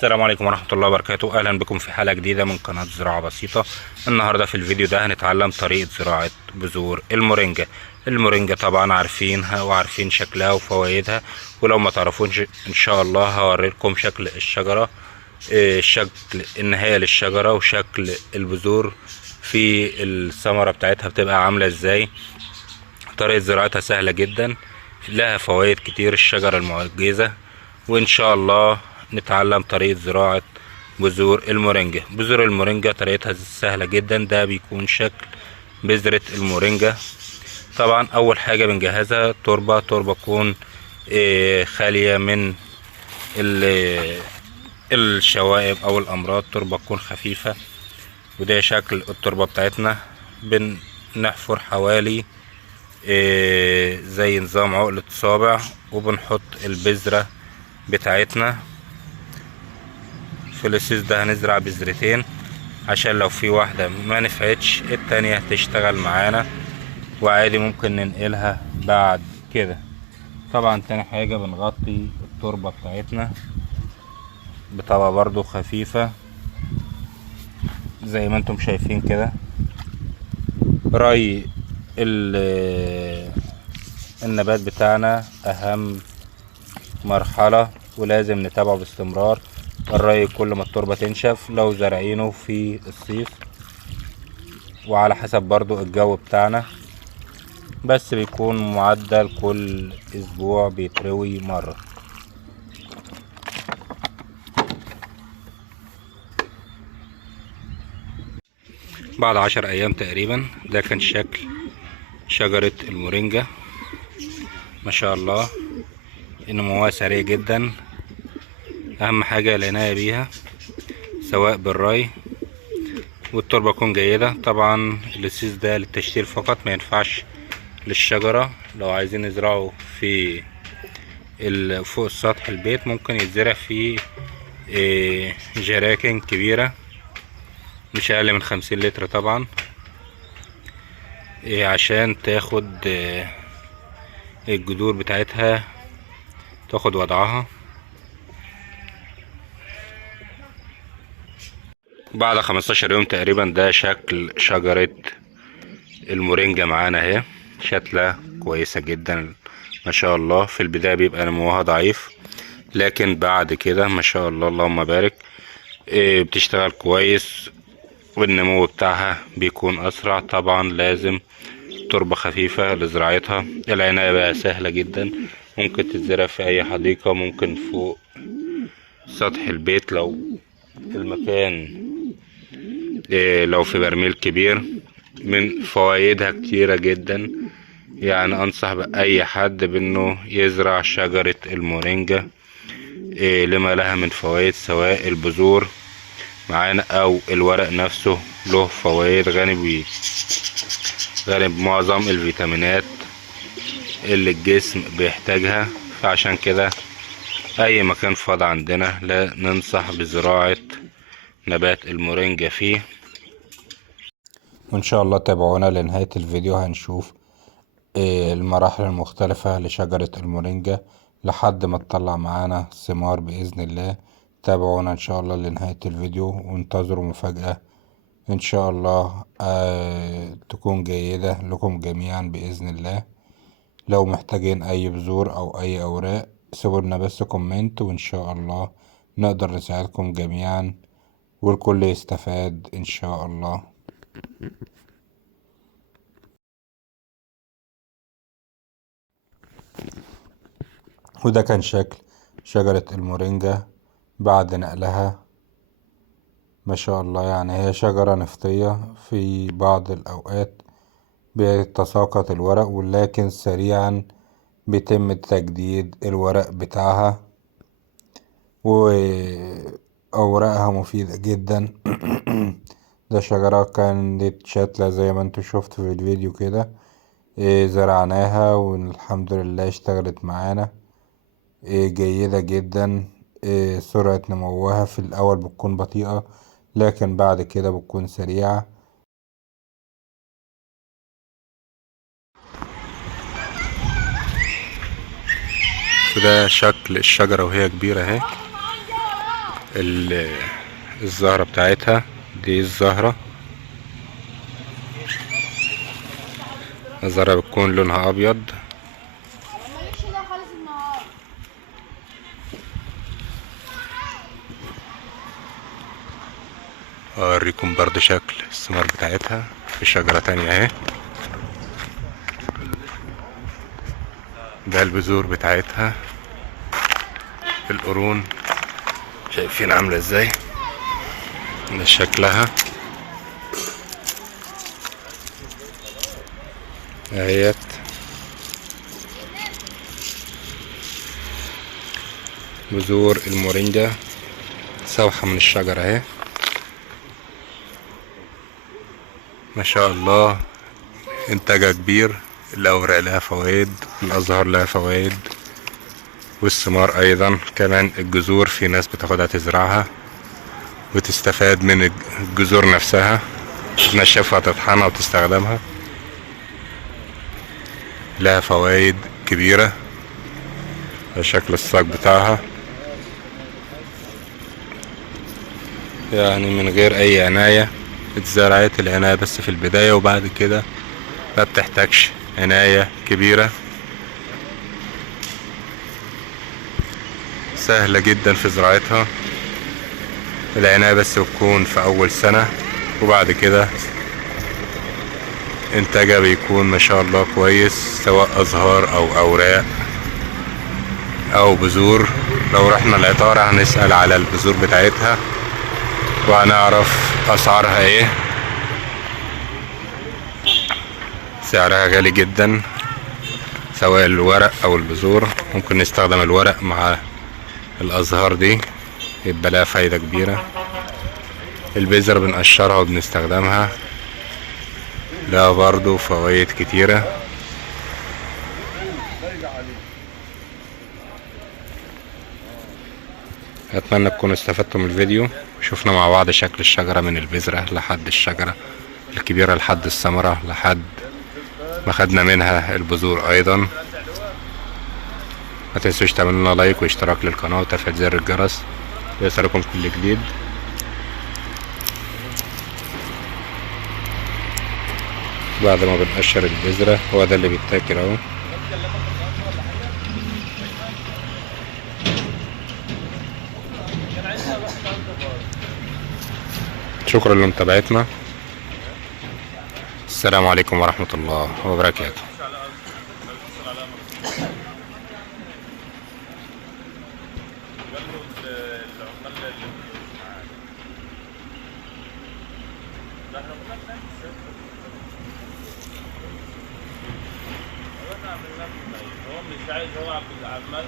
السلام عليكم ورحمة الله وبركاته. أهلا بكم في حلقة جديدة من قناة زراعة بسيطة. النهاردة في الفيديو ده هنتعلم طريقة زراعة بذور المورينجا. المورينجا طبعا عارفينها وعارفين شكلها وفوائدها، ولو ما تعرفونش إن شاء الله هوريلكم شكل الشجرة، شكل النهاية للشجرة وشكل البذور في الثمرة بتاعتها بتبقى عاملة ازاي. طريقة زراعتها سهلة جدا، لها فوائد كتير، الشجرة المعجزة. وإن شاء الله نتعلم طريقة زراعة بذور المورينجا. بذور المورينجا طريقتها سهلة جدا. ده بيكون شكل بذرة المورينجا. طبعا أول حاجة بنجهزها تربة تكون خالية من الشوائب أو الأمراض، تربة تكون خفيفة. وده شكل التربة بتاعتنا. بنحفر حوالي زي نظام عقلة صابع، وبنحط البذرة بتاعتنا. في الاساس ده هنزرع بذرتين عشان لو في واحدة ما نفعتش التانية تشتغل معانا، وعادي ممكن ننقلها بعد كده. طبعا تاني حاجة بنغطي التربة بتاعتنا بطبقة برضو خفيفة زي ما انتم شايفين كده. ري النبات بتاعنا أهم مرحلة ولازم نتابعه باستمرار. الري كل ما التربة تنشف، لو زارعينه في الصيف، وعلى حسب برضو الجو بتاعنا، بس بيكون معدل كل اسبوع بيتروي مرة. بعد 10 ايام تقريبا ده كان شكل شجرة المورينجا. ما شاء الله نموها سريع جدا. اهم حاجة العناية بيها سواء بالري والتربة تكون جيدة. طبعا السيس ده للتشتير فقط، ما ينفعش للشجرة. لو عايزين نزرعه في فوق سطح البيت ممكن يتزرع في جراكن كبيرة مش اقل من 50 لتر طبعا، عشان تاخد الجذور بتاعتها تاخد وضعها. بعد 15 يوم تقريبا ده شكل شجرة المورينجا معانا اهي. شكلها كويسة جدا ما شاء الله. في البداية بيبقى نموها ضعيف، لكن بعد كده ما شاء الله اللهم بارك بتشتغل كويس، والنمو بتاعها بيكون اسرع. طبعا لازم تربة خفيفة لزراعتها. العناية بقى سهلة جدا، ممكن تتزرع في اي حديقة، ممكن فوق سطح البيت لو المكان لو في برميل كبير. من فوائدها كتيرة جدا، يعني انصح باي حد بانه يزرع شجرة المورينجا لما لها من فوائد، سواء البذور معانا او الورق نفسه له فوائد غني بمعظم الفيتامينات اللي الجسم بيحتاجها. فعشان كده اي مكان فاضي عندنا لا ننصح بزراعة نبات المورينجا فيه. وان شاء الله تابعونا لنهاية الفيديو، هنشوف المراحل المختلفة لشجرة المورينجا لحد ما تطلع معانا ثمار بإذن الله. تابعونا ان شاء الله لنهاية الفيديو وانتظروا مفاجأة ان شاء الله تكون جيدة لكم جميعا بإذن الله. لو محتاجين اي بذور او اي اوراق سيبوا لنا بس كومنت، وان شاء الله نقدر نساعدكم جميعا والكل يستفاد ان شاء الله. وده كان شكل شجرة المورينجا بعد نقلها. ما شاء الله، يعني هي شجرة نفطية في بعض الأوقات بيتساقط الورق، ولكن سريعا بيتم تجديد الورق بتاعها، وأوراقها مفيدة جدا. ده شجرة كانت شاتلة زي ما انتوا شفت في الفيديو كده. زرعناها والحمد لله اشتغلت معانا جيدة جدا. سرعة نموها في الأول بتكون بطيئة، لكن بعد كده بتكون سريعة. وده شكل الشجرة وهي كبيرة اهي. الزهرة بتاعتها دي الزهرة بتكون لونها ابيض. اوريكم برضو شكل الثمار بتاعتها في شجرة تانية اهي. ده البذور بتاعتها، القرون شايفين عاملة ازاي، ده شكلها اهيت. بذور المورينجا سوحة من الشجرة اهي ما شاء الله، انتاجها كبير. الاوراق لها فوائد، الازهار لها فوائد، والثمار ايضا. كمان الجذور في ناس بتاخدها تزرعها وتستفاد من الجذور نفسها، تنشفها تطحنها وتستخدمها، لها فوائد كبيرة. ده شكل الساق بتاعها، يعني من غير اي عناية اتزرعت. العناية بس في البداية، وبعد كده ما بتحتاجش عناية كبيرة، سهلة جدا في زراعتها. العناية بس بتكون في اول سنة، وبعد كده انتاجها بيكون ما شاء الله كويس، سواء ازهار او اوراق او بذور. لو رحنا العطارة هنسأل على البذور بتاعتها وهنعرف اسعارها ايه. سعرها غالي جدا، سواء الورق او البذور. ممكن نستخدم الورق مع الازهار دي، يبقى لها فايدة كبيرة. البذر بنقشرها وبنستخدمها، لها برضو فوائد كتيرة. اتمنى تكونوا استفدتوا من الفيديو. شفنا مع بعض شكل الشجرة من البذرة لحد الشجرة الكبيرة، لحد الثمرة، لحد ما خدنا منها البذور ايضا. ما تنسوش تعملوا لنا لايك واشتراك للقناة وتفعيل زر الجرس ليصلكم كل جديد. بعد ما بنقشر البذرة، هو ده اللي بيتاكل اهو. شكرا لمتابعتنا، السلام عليكم ورحمة الله وبركاته. هو مش عايز، هو عمال